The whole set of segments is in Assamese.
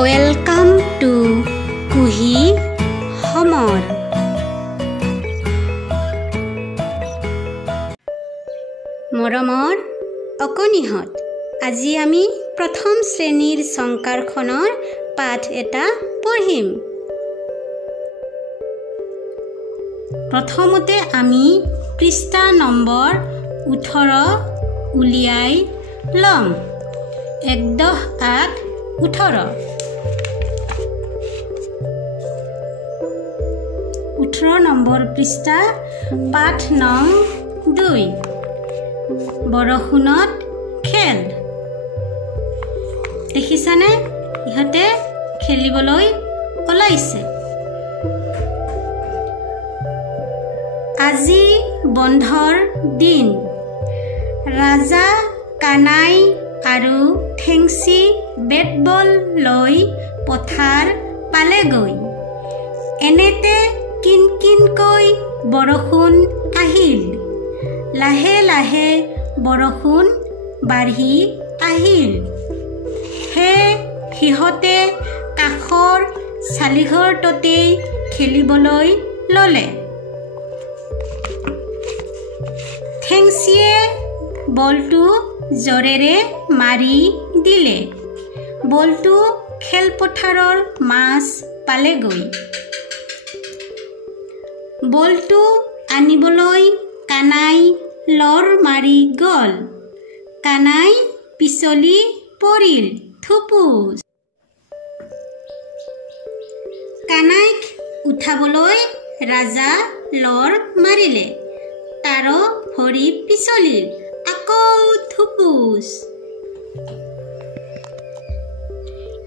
ওয়েলকাম টু কুহি সমৰ। মৰমৰ অকণিহঁত, আজি আমি প্ৰথম শ্ৰেণীৰ শংকাৰখনৰ পাঠ এটা পঢ়িম। প্ৰথমতে আমি পৃষ্ঠা নম্বৰ 18 উলিয়াই ল'ম। 1-8-18 নম্বৰ পৃষ্ঠা, পাঠ নং 2, বৰষুণত খেল। দেখিছানে, ইহঁতে খেলিবলৈ ওলাইছে। আজি বন্ধৰ দিন। ৰাজা কানাই আৰু ঠেংচি বেট বল লৈ পথাৰ পালেগৈ। এনেতে কিনকিনকৈ বৰষুণ আহিল। লাহে লাহে বৰষুণ বাঢ়ি আহিল। সিহঁতে কাষৰ চালিঘৰটোতেই খেলিবলৈ ল'লে। ঠেংচিয়ে বলটো জোৰেৰে মাৰি দিলে। বলটো খেলপথাৰৰ মাছ পালেগৈ। বলটো আনিবলৈ কানাই লৰ মাৰি গ'ল। কানাই পিছলি পৰিল। থুপুচ। কানাইক উঠাবলৈ ৰাজা লৰ মাৰিলে। তাৰো ভৰি পিছলিল। আকৌ থুপুচ।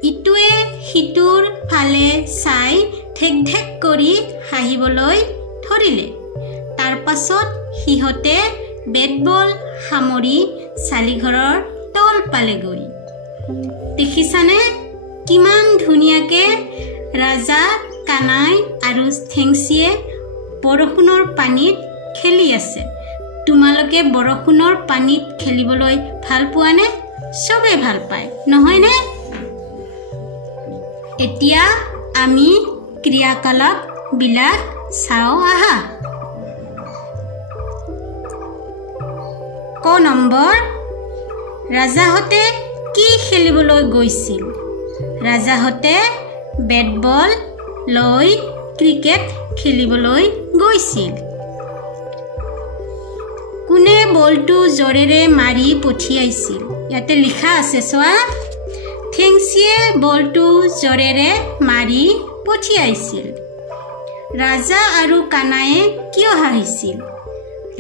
ইটোৱে সিটোৰ ফালে চাই ঢেক ঢেক কৰি হাঁহিবলৈ ধৰিলে। তাৰ পাছত সিহঁতে বেট বল সামৰি চালিঘৰৰ তল পালেগৈ। দেখিছানে, কিমান ধুনীয়াকে ৰাজা কানাই আৰু ঠেংচিয়ে বৰষুণৰ পানীত খেলি আছে। তোমালোকে বৰষুণৰ পানীত খেলিবলৈ ভাল পোৱানে? চবেই ভাল পায়, নহয়নে? এতিয়া আমি ক্ৰিয়াকলাপবিলাক চাওঁ আহা। ক নম্বৰ, ৰাজাহঁতে কি খেলিবলৈ গৈছিল? ৰাজাহঁতে বেট বল লৈ ক্ৰিকেট খেলিবলৈ গৈছিল। কোনে বলটো জোৰেৰে মাৰি পঠিয়াইছিল? ইয়াতে লিখা আছে, চোৱা। ঠেংচিয়ে বলটো জোৰেৰে মাৰি পঠিয়াইছিল। ৰাজা আৰু কানায়ে কিয় হাঁহিছিল?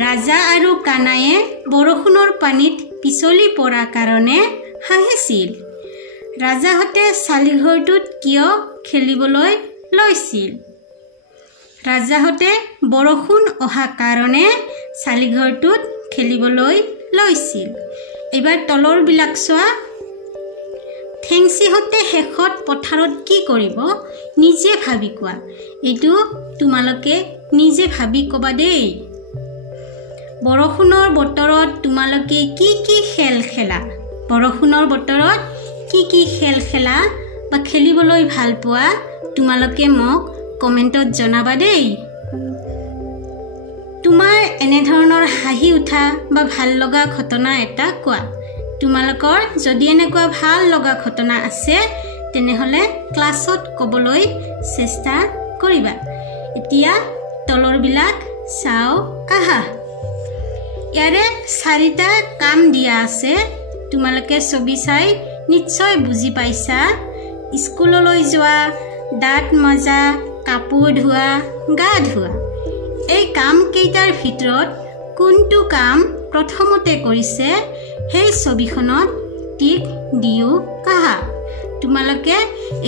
ৰাজা আৰু কানায়ে বৰষুণৰ পানীত পিছলি পৰা কাৰণে হাঁহিছিল। ৰাজাহঁতে চালিঘৰটোত কিয় খেলিবলৈ লৈছিল? ৰাজাহঁতে বৰষুণ অহা কাৰণে চালিঘৰটোত খেলিবলৈ লৈছিল। এইবাৰ তলৰবিলাক চোৱা। ঠেংচিহঁতে শেষত পথাৰত কি কৰিব? নিজে ভাবি কোৱা। এইটো তোমালোকে নিজে ভাবি ক'বা দেই। বৰষুণৰ বতৰত তোমালোকে কি কি খেল খেলা? বৰষুণৰ বতৰত কি কি খেল খেলা বা খেলিবলৈ ভাল পোৱা তোমালোকে মোক কমেণ্টত জনাবা দেই। তোমাৰ এনেধৰণৰ হাঁহি উঠা বা ভাল লগা ঘটনা এটা কোৱা। তোমালোকৰ যদি এনেকুৱা ভাল লগা ঘটনা আছে তেনেহ'লে ক্লাছত ক'বলৈ চেষ্টা কৰিবা। এতিয়া তলৰবিলাক চাওঁ আহা। ইয়াৰে 4টা কাম দিয়া আছে। তোমালোকে ছবি চাই নিশ্চয় বুজি পাইছা। স্কুললৈ যোৱা, দাঁত মাজা, কাপোৰ ধোৱা, গা ধোৱা। এই কামকেইটাৰ ভিতৰত কোনটো কাম প্ৰথমতে কৰিছে সেই ছবিখনত টিক দিও আহা। তোমালোকে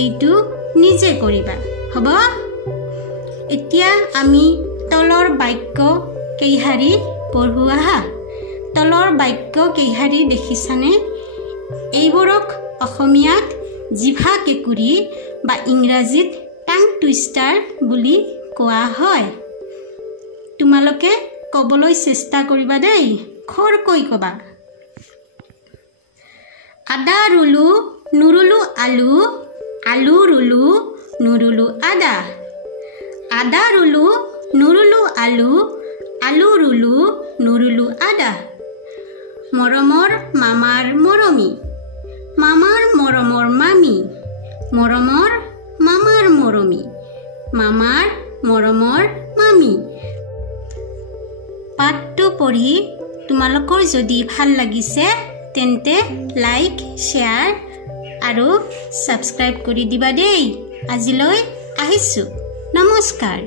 এইটো নিজে কৰিবা, হ'ব? এতিয়া আমি তলৰ বাক্য কেইহাৰী পঢ়ো আহা। তলৰ বাক্য কেইহাৰী দেখিছানে? এইবোৰক অসমীয়াত জিভা কেঁকুৰি বা ইংৰাজীত টাং টুইষ্টাৰ বুলি কোৱা হয়। তোমালোকে ক'বলৈ চেষ্টা কৰিবা দেই, খৰকৈ ক'বা। আদা ৰুলো নুৰুলো আলু, আলু ৰুলো নুৰুলো আদা আদা ৰুলো নুৰুলো আলু আলু ৰুলো নুৰুলো আদা মৰমৰ মামাৰ মৰমী মামাৰ মৰমৰ মামী মৰমৰ মামাৰ মৰমী মামাৰ মৰমৰ মামী পাঠটো পঢ়ি তোমালোকৰ যদি ভাল লাগিছে তেন্তে লাইক শেয়াৰ আৰু সাবস্ক্ৰাইব কৰি দিবা দেই আজিলৈ আহিছো নমস্কাৰ